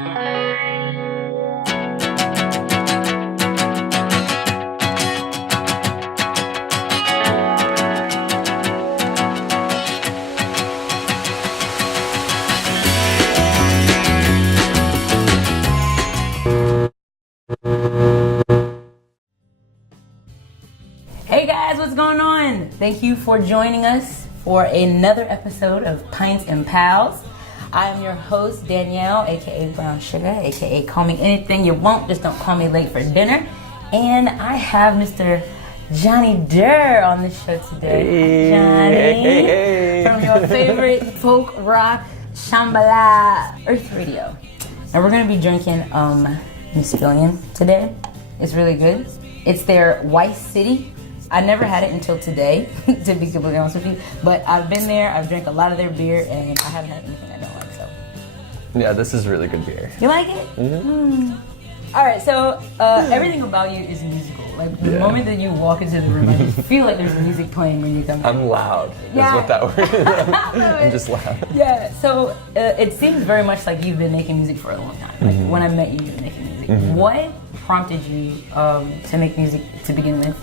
Hey guys, what's going on? Thank you for joining us for another episode of Pints and Pals. I'm your host, Danielle, aka Brown Sugar, aka call me anything you want, just don't call me late for dinner. And I have Mr. Johnny Durr on the show today. Hey, Johnny. From your favorite folk rock Shambhala Earth Radio. And we're gonna be drinking Mispillion today. It's really good. It's their White City. I never had it until today, to be completely honest with you. But I've been there, I've drank a lot of their beer, and I haven't had anything I don't like, so. Yeah, this is really good beer. You like it? Mm-hmm. All right, so everything about you is musical. Like, the moment that you walk into the room, I just feel like there's music playing when you come in. I'm loud, yeah. Is what that word is. I'm just loud. Yeah, so it seems very much like you've been making music for a long time. Like, when I met you, you were making music. What prompted you to make music to begin with?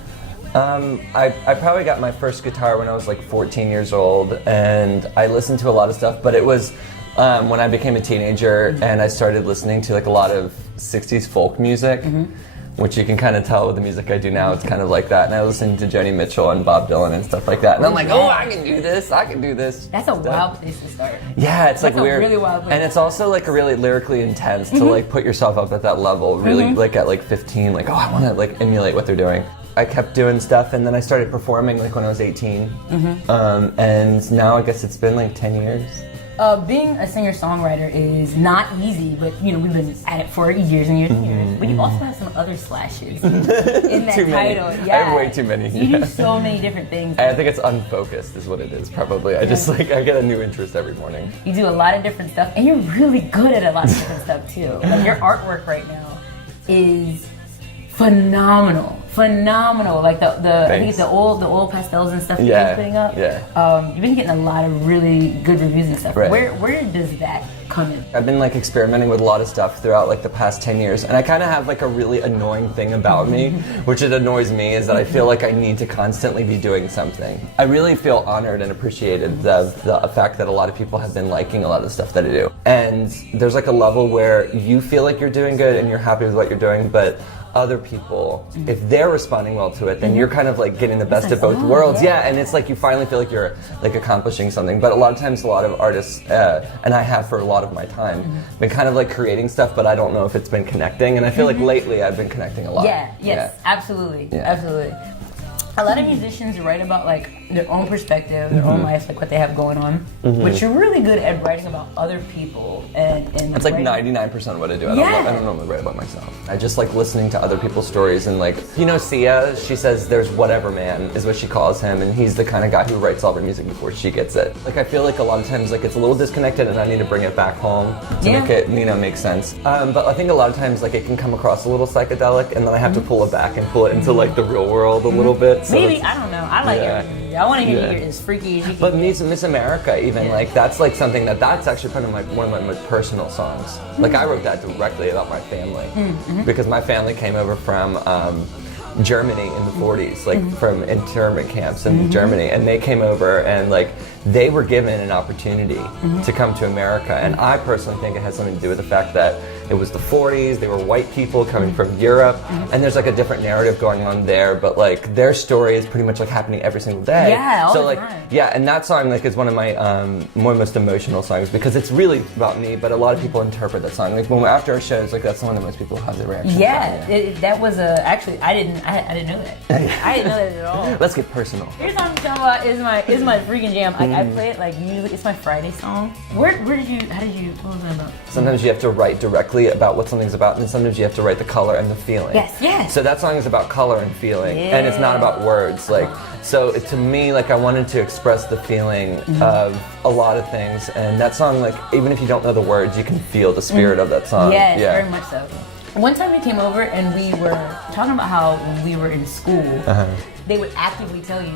I probably got my first guitar when I was like 14 years old, and I listened to a lot of stuff, but it was when I became a teenager and I started listening to like a lot of 60s folk music, which you can kind of tell with the music I do now, it's kind of like that. And I was listening to Joni Mitchell and Bob Dylan and stuff like that. And I'm like, oh, I can do this, I can do this. That's a wild place to start. Yeah, it's like That's weird. A really wild place. And it's also like really lyrically intense to like put yourself up at that level, really like at like 15, like, oh, I want to like emulate what they're doing. I kept doing stuff, and then I started performing like when I was 18. And now I guess it's been like 10 years. Being a singer-songwriter is not easy, but you know, we've been at it for years and years and years. But you also have some other slashes in that too many. title. Yeah. I have way too many. You do so many different things. I think it's unfocused is what it is, probably. I just like, I get a new interest every morning. You do a lot of different stuff, and you're really good at a lot of different stuff too. Like your artwork right now is phenomenal. Like the I think it's the oil pastels and stuff that you're putting up. Yeah. You've been getting a lot of really good reviews and stuff. Right. Where does that come in? I've been like experimenting with a lot of stuff throughout like the past 10 years, and I kind of have like a really annoying thing about me, which it annoys me, is that I feel like I need to constantly be doing something. I really feel honored and appreciated the fact that a lot of people have been liking a lot of the stuff that I do. And there's like a level where you feel like you're doing good and you're happy with what you're doing, but other people, if they're responding well to it, then you're kind of like getting the best of both worlds. Yeah, and it's like you finally feel like you're like accomplishing something. But a lot of times, a lot of artists, and I have for a lot of my time, been kind of like creating stuff, but I don't know if it's been connecting. And I feel like lately I've been connecting a lot. Absolutely. A lot of musicians write about like their own perspective, their own life, like what they have going on. But you're really good at writing about other people and it's like 99% of what I do. I don't normally write about myself. I just like listening to other people's stories, and like, you know, Sia, she says there's whatever man is what she calls him, and he's the kind of guy who writes all her music before she gets it. Like I feel like a lot of times like it's a little disconnected, and I need to bring it back home to make it, you know, make sense. But I think a lot of times like it can come across a little psychedelic, and then I have to pull it back and pull it into like the real world a little bit. So maybe, I don't know. I like it. I want to hear you as freaky as you can. But Miss America, even like that's like something that's actually kind of like one of my most personal songs. Like I wrote that directly about my family because my family came over from Germany in the 40s, like from internment camps in Germany, and they came over and like they were given an opportunity to come to America, and I personally think it has something to do with the fact that it was the 40s, they were white people coming from Europe, and there's like a different narrative going on there, but like their story is pretty much like happening every single day. Yeah, all so the like time. Yeah, and that song like is one of my most emotional songs because it's really about me, but a lot of people interpret that song. Like when we're after our shows, like that's the one that most people have their reaction. That was actually I didn't know that. I didn't know that at all. Let's get personal. Here's what I'm talking about is my freaking jam. Like I play it like usually it's my Friday song. How did you what was that about? Sometimes you have to write directly about what something's about, and then sometimes you have to write the color and the feeling. Yes. So that song is about color and feeling, and it's not about words. Like, so to me, like I wanted to express the feeling of a lot of things, and that song, like even if you don't know the words, you can feel the spirit of that song. Yes, very much so. One time we came over and we were talking about how when we were in school, they would actively tell you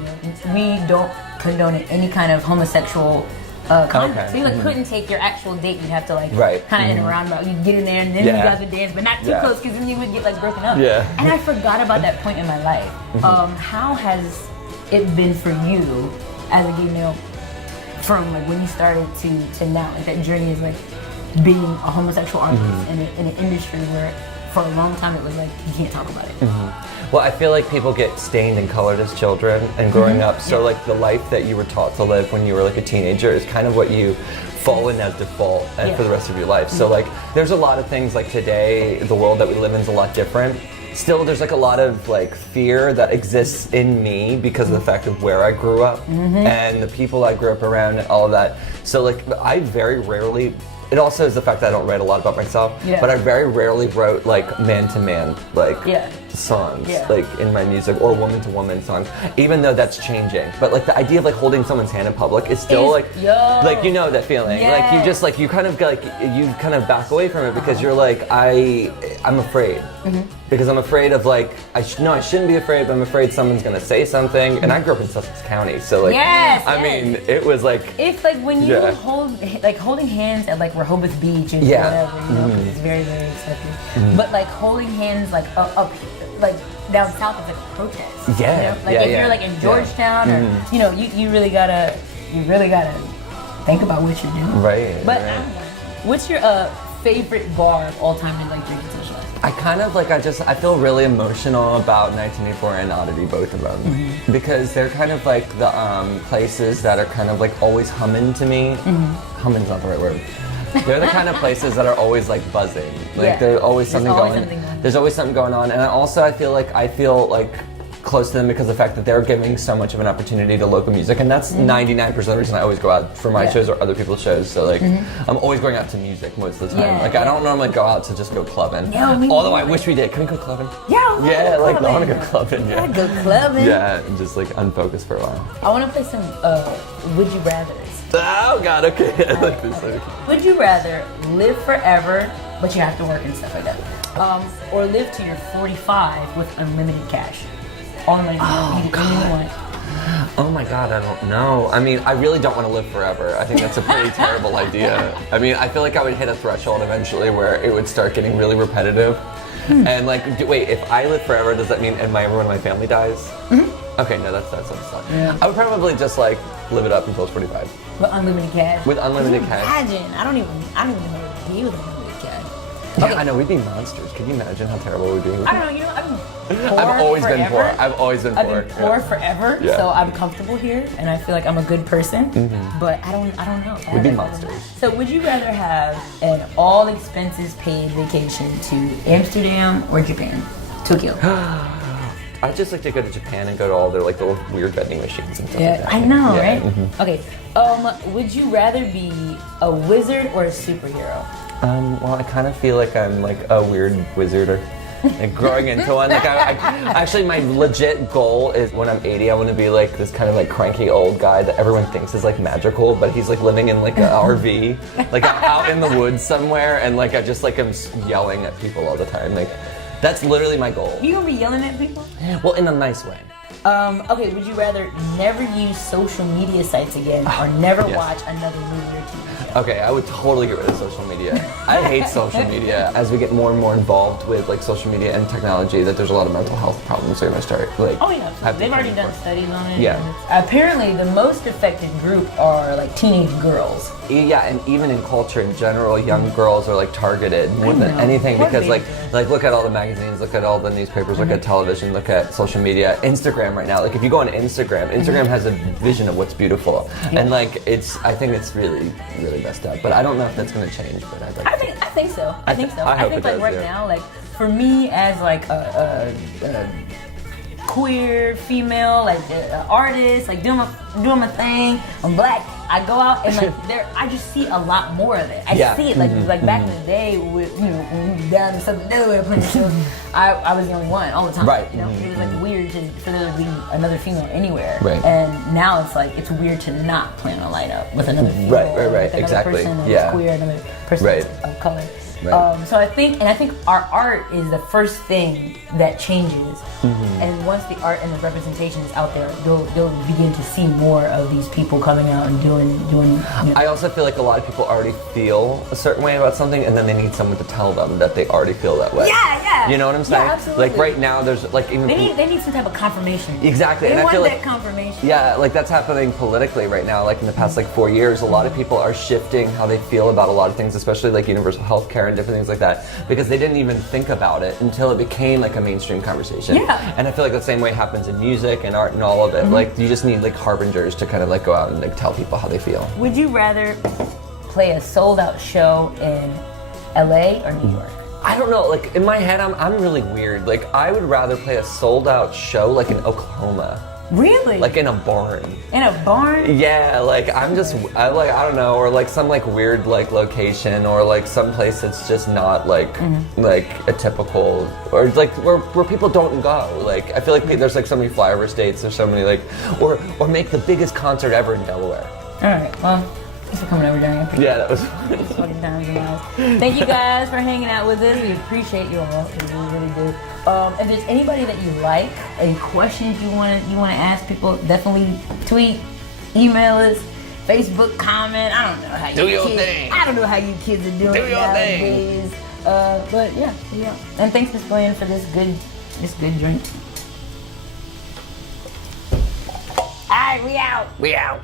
we don't condone any kind of homosexual concert. Okay. So you like couldn't take your actual date. You'd have to like Right. kind of in a roundabout. You'd get in there and then you guys would dance, but not too close because then you would get like broken up. Yeah. And I forgot about that point in my life. How has it been for you as a gay male from like when you started to now? Like that journey is like being a homosexual artist in an industry where for a long time it was like you can't talk about it. Well, I feel like people get stained and colored as children and growing up. So like the life that you were taught to live when you were like a teenager is kind of what you fall in as default and for the rest of your life. So like there's a lot of things like today, the world that we live in is a lot different. Still, there's like a lot of like fear that exists in me because of the fact of where I grew up and the people I grew up around and all of that. So like I very rarely, it also is the fact that I don't write a lot about myself, but I very rarely wrote like man-to-man like songs like in my music or woman-to-woman songs, even though that's changing. But like the idea of like holding someone's hand in public is still like you know that feeling. Like you just like you kind of back away from it because you're like I'm afraid. Because I'm afraid of like I shouldn't be afraid, but I'm afraid someone's gonna say something. And I grew up in Sussex County, so like I mean it was like if like when you holding hands at like Rehoboth Beach or whatever, you know, 'cause it's very very accepted. But like holding hands like up like down south is like a protest. You know? Like if you're like in Georgetown or you know you really gotta think about what you're doing. Right. But I don't know. What's your favorite bar of all time to like drink and socialize? I kind of like, I feel really emotional about 1984 and Oddity, both of them. Because they're kind of like the places that are kind of like always humming to me. Humming's not the right word. They're the kind of places that are always like buzzing. Like there's always something going on. There's always something going on. And I feel like close to them because of the fact that they're giving so much of an opportunity to local music, and that's 99% of the reason I always go out for my shows or other people's shows. So like, I'm always going out to music most of the time. Like I don't normally go out to just go clubbing. Although I wish we did. Can we go clubbing? I want to go clubbing. Yeah, go clubbing. Yeah, and just like unfocused for a while. I want to play some Would You Rathers. Oh God, okay. I like this. Okay. Would you rather live forever, but you have to work and stuff like that, or live till you're 45 with unlimited cash? All the money you want. Oh my God, I don't know. I mean, I really don't want to live forever. I think that's a pretty terrible idea. I mean, I feel like I would hit a threshold eventually where it would start getting really repetitive. And like, wait, if I live forever, does that mean everyone in my family dies? Okay, no, that sounds suck. I would probably just like live it up until it's 45. With unlimited cash? With unlimited cash. Imagine, I don't even know what to do with unlimited cash. Yeah, I know, we'd be monsters. Can you imagine how terrible we'd be? I don't know, you know, I've been poor I've always forever. been poor. I've always been poor. I've been poor forever, so I'm comfortable here, and I feel like I'm a good person. But I don't know. We'd be monsters. So would you rather have an all expenses paid vacation to Amsterdam or Japan? Tokyo. I'd just like to go to Japan and go to all their like little weird vending machines and stuff like that. I know, right? Okay. Would you rather be a wizard or a superhero? Well, I kind of feel like I'm like a weird wizard or like growing into one. Like I actually, my legit goal is when I'm 80, I want to be like this kind of like cranky old guy that everyone thinks is like magical, but he's like living in like an RV, like out in the woods somewhere, and like I just like am yelling at people all the time. Like that's literally my goal. You gonna be yelling at people? Well, in a nice way. Okay, would you rather never use social media sites again or never watch another movie or TV show? Okay, I would totally get rid of social media. I hate social media. As we get more and more involved with like social media and technology, that there's a lot of mental health problems that are going to start like. Oh yeah, they've already done studies on it. Yeah. Apparently, the most affected group are like teenage girls. Yeah, and even in culture in general, young girls are like targeted more than anything because like look at all the magazines, look at all the newspapers, look at television, look at social media, Instagram right now. Like if you go on Instagram has a vision of what's beautiful, and like I think it's really really messed up. But I don't know if that's going to change. But I think so. I think so. I hope think it like does, right now, like for me as like a queer female, like artist, like doing my thing. I'm black. I go out and like I just see a lot more of it. I see it like back in the day with when we were down in something new putting shows. I was the only one all the time. Right. You know, it was like weird for there to be another female anywhere. Right. And now it's like it's weird to not plan a lineup with another female. Right. With another Exactly. person that's queer, another person Right. of color. Right. So I think our art is the first thing that changes, and once the art and the representation is out there, they'll begin to see more of these people coming out and doing. I also feel like a lot of people already feel a certain way about something, and then they need someone to tell them that they already feel that way. Yeah. You know what I'm saying? Yeah, absolutely. Like right now, there's like even They need some type of confirmation. Exactly, They and I want feel that like confirmation. yeah, like that's happening politically right now. Like in the past like 4 years, a lot of people are shifting how they feel about a lot of things, especially like universal health care and different things like that, because they didn't even think about it until it became like a mainstream conversation. Yeah. And I feel like the same way happens in music and art and all of it. Like you just need like harbingers to kind of like go out and like tell people how they feel. Would you rather play a sold out show in LA or New York? I don't know, like in my head I'm really weird. Like I would rather play a sold out show like in Oklahoma. Really? Like in a barn. In a barn? Yeah, like I don't know, or like some like weird like location, or like some place that's just not like like a typical, or like where people don't go. Like I feel like there's like so many flyover states, there's so many like, or make the biggest concert ever in Delaware. All right, well, thanks for coming over, Johnny. Yeah, that was Fucking times and miles. Thank you guys for hanging out with us. We appreciate you all. We really do. If there's anybody that you like, any questions you want to ask people, definitely tweet, email us, Facebook comment. I don't know how Do your kids, thing. I don't know how you kids are doing Do your nowadays. But yeah. And thanks, Mispillion, for this good drink. All right, we out. We out.